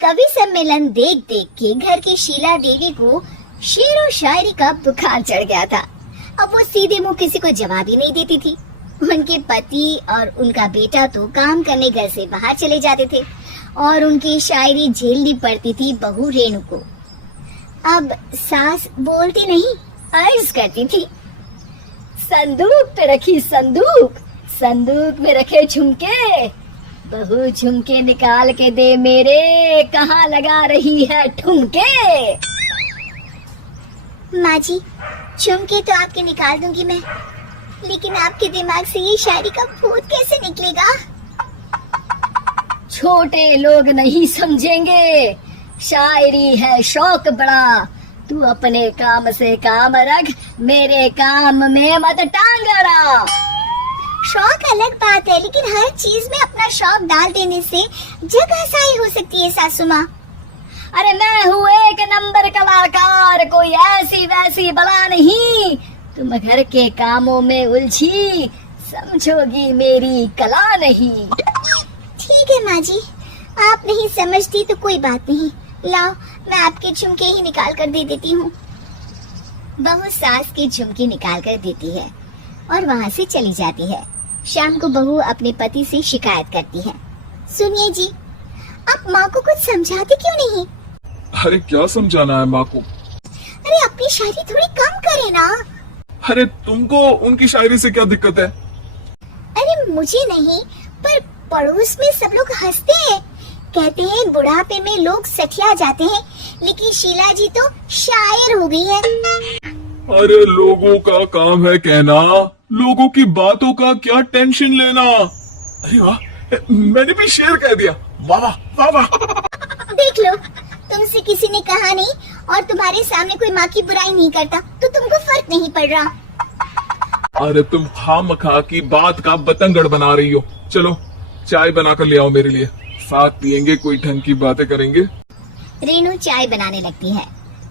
कवि सम्मेलन देख देख के घर की शीला देवी को शेर और शायरी का बुखार चढ़ गया था। अब वो सीधे मुंह किसी को जवाब ही नहीं देती थी। उनके पति और उनका बेटा तो काम करने घर से बाहर चले जाते थे और उनकी शायरी झेलनी पड़ती थी बहू रेणु को। अब सास बोलती नहीं, अर्ज करती थी, संदूक पे रखी संदूक, संदूक में रखे झुमके, बहू झुमके निकाल के दे मेरे, कहाँ लगा रही है ठुमके। माँ जी, झुमके तो आपके निकाल दूंगी मैं, लेकिन आपके दिमाग से ये शायरी का भूत कैसे निकलेगा? छोटे लोग नहीं समझेंगे, शायरी है शौक बड़ा, तू अपने काम से काम रख, मेरे काम में मत टांग अड़ा। शौक अलग बात है, लेकिन हर चीज में अपना शौक डाल देने से जग हंसाई हो सकती है सासू माँ। अरे मैं हूँ एक नंबर कलाकार, कोई ऐसी वैसी बला नहीं, तुम घर के कामों में उलझी, समझोगी मेरी कला नहीं। ठीक है माँ जी, आप नहीं समझती तो कोई बात नहीं, लाओ मैं आपके झुमके ही निकाल कर दे देती हूँ। बहू सास के झुमके निकाल कर देती है और वहाँ से चली जाती है। शाम को बहू अपने पति से शिकायत करती है, सुनिए जी, आप माँ को कुछ समझाते क्यों नहीं? अरे क्या समझाना है माँ को? अरे अपनी शायरी थोड़ी कम करे ना। अरे तुमको उनकी शायरी से क्या दिक्कत है? अरे मुझे नहीं, पर पड़ोस में सब लोग हंसते हैं, कहते हैं बुढ़ापे में लोग सठिया जाते हैं, लेकिन शीला जी तो शायर हो गई है। अरे लोगों का काम है कहना, लोगों की बातों का क्या टेंशन लेना। अरे वाह, मैंने भी शेर कह दिया, वाह वाह वाह वाह। देख लो, तुमसे किसी ने कहा नहीं और तुम्हारे सामने कोई माँ की बुराई नहीं करता तो तुमको फर्क नहीं पड़ रहा। अरे तुम खामखा की बात का बतंगड़ बना रही हो। चलो चाय बना कर ले आओ मेरे लिए, साथ पियेंगे, कोई ढंग की बातें करेंगे। रेणु चाय बनाने लगती है।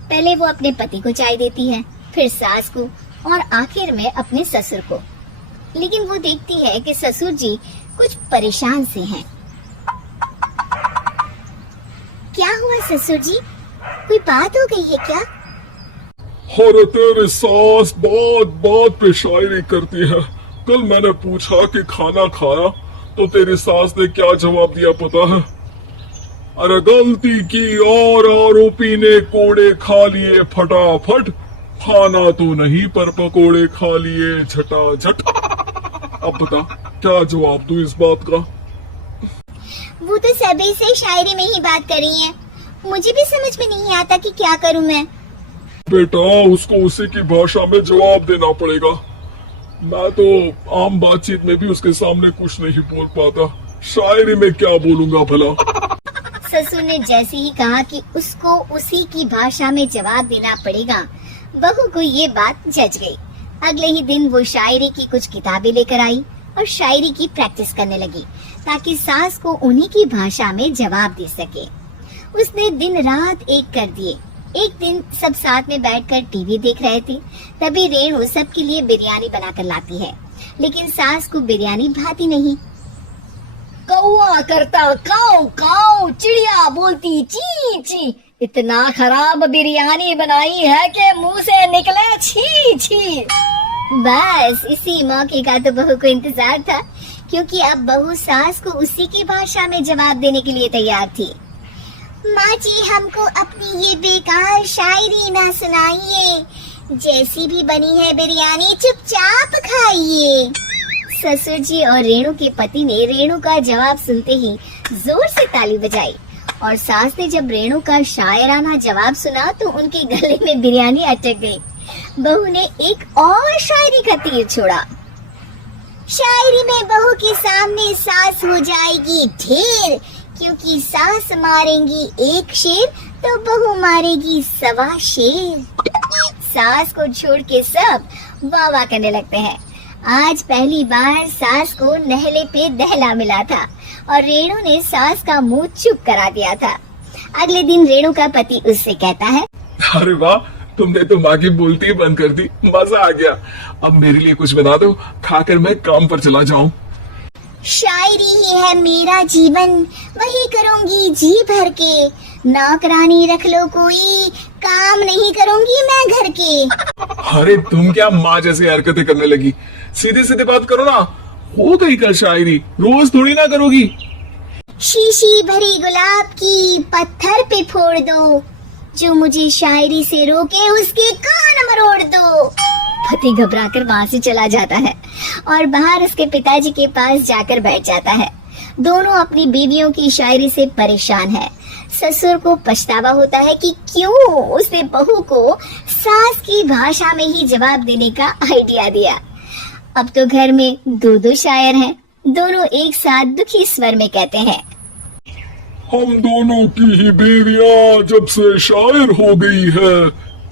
पहले वो अपने पति को चाय देती है, फिर सास को और आखिर में अपने ससुर को। लेकिन वो देखती है कि ससुर जी कुछ परेशान से हैं। क्या हुआ ससुर जी, कोई बात हो गई है क्या? अरे तेरी सास बात बात पे शायरी करती है। कल मैंने पूछा कि खाना खाया तो तेरी सास ने क्या जवाब दिया पता है? अरे गलती की और आरोपी ने कोड़े खा लिए फटाफट, खाना तो नहीं पर पकोड़े खा लिए झटाझट। अब बता क्या जवाब दूं इस बात का? वो तो सभी से शायरी में ही बात कर रही है, मुझे भी समझ में नहीं आता कि क्या करूं मैं। बेटा उसको उसी की भाषा में जवाब देना पड़ेगा। मैं तो आम बातचीत में भी उसके सामने कुछ नहीं बोल पाता, शायरी में क्या बोलूंगा भला। ससुर ने जैसे ही कहा कि उसको उसी की भाषा में जवाब देना पड़ेगा, बहू को ये बात जच गई। अगले ही दिन वो शायरी की कुछ किताबें लेकर आई और शायरी की प्रैक्टिस करने लगी ताकि सास को उन्हीं की भाषा में जवाब दे सके। उसने दिन रात एक कर दिए। एक दिन सब साथ में बैठकर टीवी देख रहे थे, तभी रेणु सबके लिए बिरयानी बनाकर लाती है, लेकिन सास को बिरयानी भाती नहीं। कौवा करता काऊ काऊ, चिड़िया बोलती ची ची, इतना खराब बिरयानी बनाई है कि मुंह से निकले छी छी। बस इसी मौके का तो बहू को इंतजार था, क्योंकि अब बहू सास को उसी की भाषा में जवाब देने के लिए तैयार थी। माँ जी, हमको अपनी ये बेकार शायरी ना सुनाइए, जैसी भी बनी है बिरयानी चुपचाप खाइए। ससुर जी और रेणु के पति ने रेणु का जवाब सुनते ही जोर से ताली बजाई और सास ने जब रेणु का शायराना जवाब सुना तो उनके गले में बिरयानी अटक गई। बहू ने एक और शायरी का तीर छोड़ा। शायरी में बहू के सामने सास हो जाएगी ढेर, क्योंकि सास मारेंगी एक शेर तो बहू मारेगी 1.25 शेर। सास को छोड़ के सब वाह वाह करने लगते हैं। आज पहली बार सास को नहले पे दहला मिला था और रेणु ने सास का मुंह चुप करा दिया था। अगले दिन रेणु का पति उससे कहता है, अरे वाह, तुमने तो माँ की बोलती ही बंद कर दी, मजा आ गया। अब मेरे लिए कुछ बना दो, खाकर मैं काम पर चला जाऊं। शायरी ही है मेरा जीवन, वही करूंगी जी भर के। नौकरानी रख लो कोई, काम नहीं करूंगी मैं घर के। अरे तुम क्या माँ जैसी हरकतें करने लगी? सीधे सीधे बात करो ना। हो गई कल शायरी, रोज थोड़ी ना करोगी। शीशी भरी गुलाब की पत्थर पे फोड़ दो, जो मुझे शायरी से रोके उसके कान मरोड़ दो। पति घबराकर वहां से चला जाता है और बाहर उसके पिताजी के पास जाकर बैठ जाता है। दोनों अपनी बीवियों की शायरी से परेशान है। ससुर को पछतावा होता है कि क्यों उसने बहू को सास की भाषा में ही जवाब देने का आइडिया दिया। अब तो घर में दो दो शायर हैं। दोनों एक साथ दुखी स्वर में कहते हैं, हम दोनों की ही बीवियां जब से शायर हो गई है,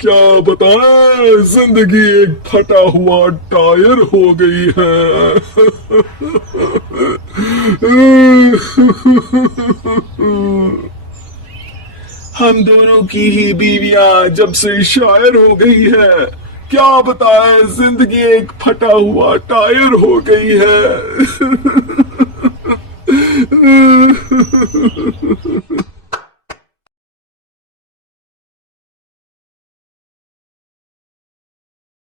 क्या बताएं, जिंदगी एक फटा हुआ टायर हो गई है। हम दोनों की ही बीवियां जब से शायर हो गई है, क्या बताएं, जिंदगी एक फटा हुआ टायर हो गई है।